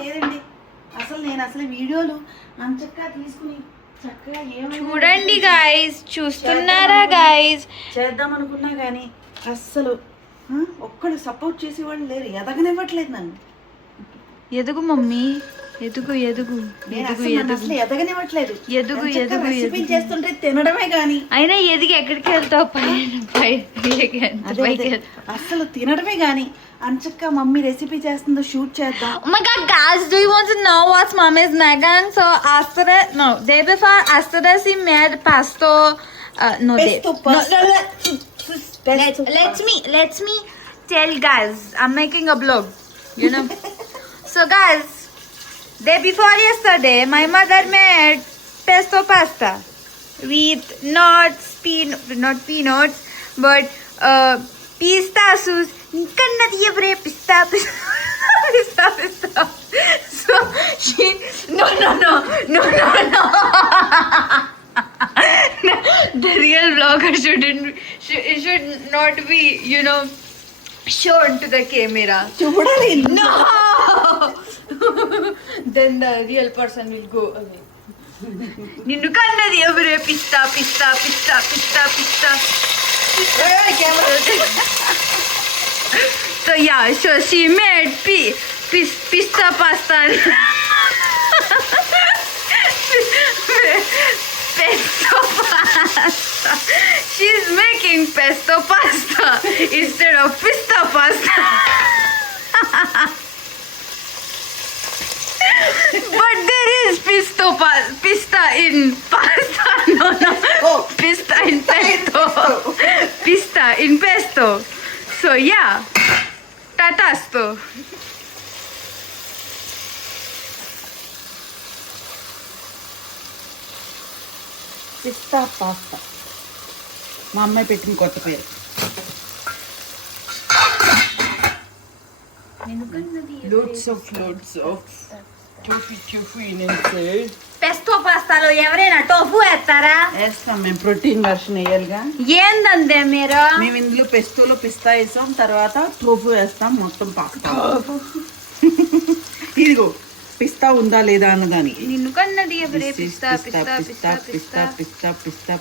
లేదండి. అసలు నేను అసలు వీడియోలు అంచక్కా తీసుకుని చక్కగా చూడండి గాయ్స్, చూస్తున్నారా గాయ్స్? చేద్దాం అనుకున్నా కానీ అస్సలు ఒక్కడు సపోర్ట్ చేసేవాళ్ళు లేరు. ఎదగనివ్వట్లేదు నన్ను. ఎదుగు మమ్మీ, ఎదుగు ఎదుగు ఎదుగు అసలు ఎదగనివ్వట్లేదు. ఎదుగు ఎదుగు రెసిపీ చేస్తుంటే తినడమే గాని. అయినా ఎదిగి ఎక్కడికి వెళ్తావు? అసలు తినడమే గాని. అంచక్క మమ్మీ రెసిపీ చేస్తుందో షూట్ చేద్దాం. Oh my god, guys, do you want to know what mom is making? So day before yesterday she made pesto. Let me tell guys, I'm making a vlog, you know. So guys, day before yesterday my mother made pesto pasta with not peanuts but pistachios. Pista. So she no. The real vlogger should not be, you know, shown to the camera. No. Then the real person will go away. Ninnu kannadi evare pista. So yeah, so she made pista pasta. Pesto pasta. She's making pesto pasta instead of pista pasta. But there is pista in pasta. No. Oh. Pista in pesto. Pista in pesto. So yeah, tatasto. Pista pasta మా అమ్మాయి పెట్టిన కొత్త పేరు. Loads of tofu in inside. Pesto పాస్తాలో ఎవరైనా tofu వేస్తారా? వేస్తాం మేము, ప్రోటీన్ వర్షన్ వేయాలిగా. ఏందందే మీరు? మేము ఇందులో పెస్టోలో పిస్తా వేస్తాం, తర్వాత టోఫు వేస్తాం, మొత్తం పాస్తా. ఇదిగో పిస్తా ఉందా లేదా అన్నదాని. నిన్ను కన్నది ఎవరే? పిస్తా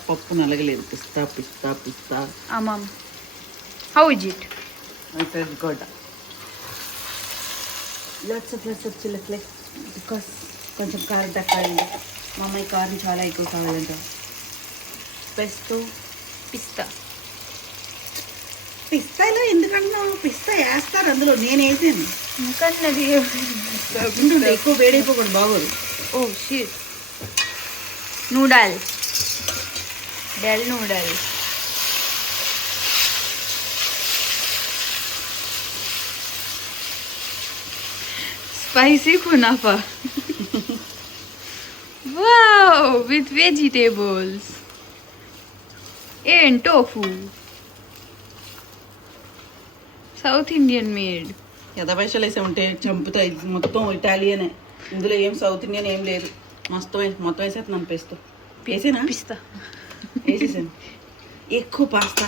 పప్పు నలగలేదు. పిస్తా. Mom, how is it? It is good. Lots of chili flakes because కొంచెం కారం తక్కువ. మా అమ్మాయి కారం చాలా ఎక్కువ కావాలంట. పిస్తాలో ఎందుకన్నా పిస్తా వేస్తారు అందులో. నేను వేసాను. కన్నది ఎక్కువ వేడైపోకూడదు, బాగోదు. Oh shit. Noodle. Spicy kunafa. Wow, with vegetables and tofu. South Indian made. పైసలు వేసే ఉంటే చంపుతాయి. మొత్తం ఇటాలియనే, ఇందులో ఏం సౌత్ ఇండియన్ ఏం లేదు. మొత్తం వేసేస్తున్నాను. పేస్తో వేసేనా? పిస్తా వేసేసాను. ఎక్కువ పాస్తా,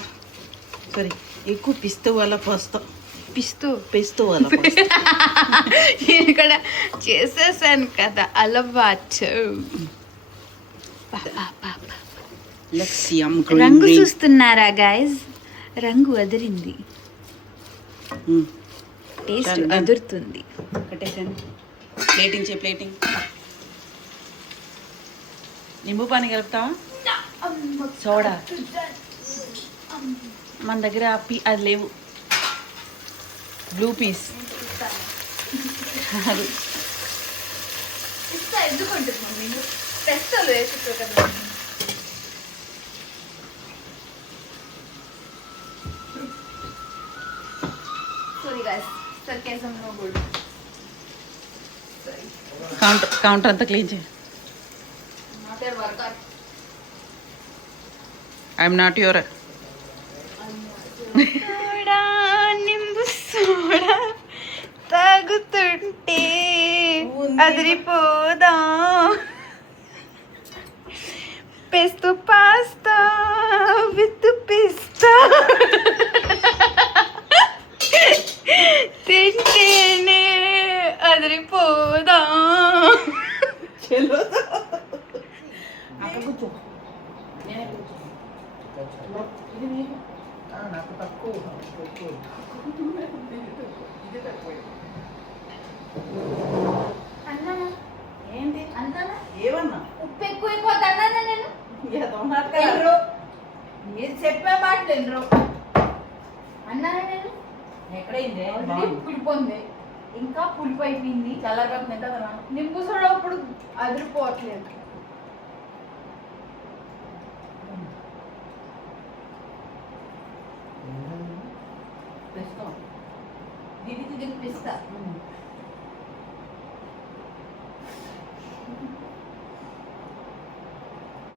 సారీ ఎక్కువ పిస్తా వాళ్ళ పాస్తా. పెస్తో వాళ్ళ ఇక్కడ చేసేసాను కదా అలవాటు. రంగు చూస్తున్నారా గైస్? రంగు అదిరింది, టేస్ట్ అదురుతుంది. కట్టేసాను. ప్లేటింగ్ నింబు పాని కలుపుతావా? సోడా మన దగ్గర అది లేవు. బ్లూ పీస్ కౌంటర్ అంతా క్లీన్ చేయి. I'm not your. నింబు సోడా తాగుతుంటే అదిరిపోదా. పెస్తో పాస్తా విత్ పిస్తా తింటేనే అదిరిపోదా. నేనే కూర్చో. ఇది నీకు. నాకు తక్కువ ఎక్కువ. ఇది తక్కువ. అన్నానా ఏంటి అన్నానా ఏమన్నా ఉప్పు ఎక్కువైపోద్ది అన్నానా నేను ఏదో మాట ఎన్రో మీరు చెప్పే మాటలు ఎన్రో అన్నానా నేను ఎక్కడైంది ఆల్రెడీ పులిపోయింది ఇంకా పులిపు అయిపోయింది చల్లబడుతుంది కదా నింబు సోడా అప్పుడు అదిరిపోవట్లేదు పిస్తాం. ఇది పిస్తా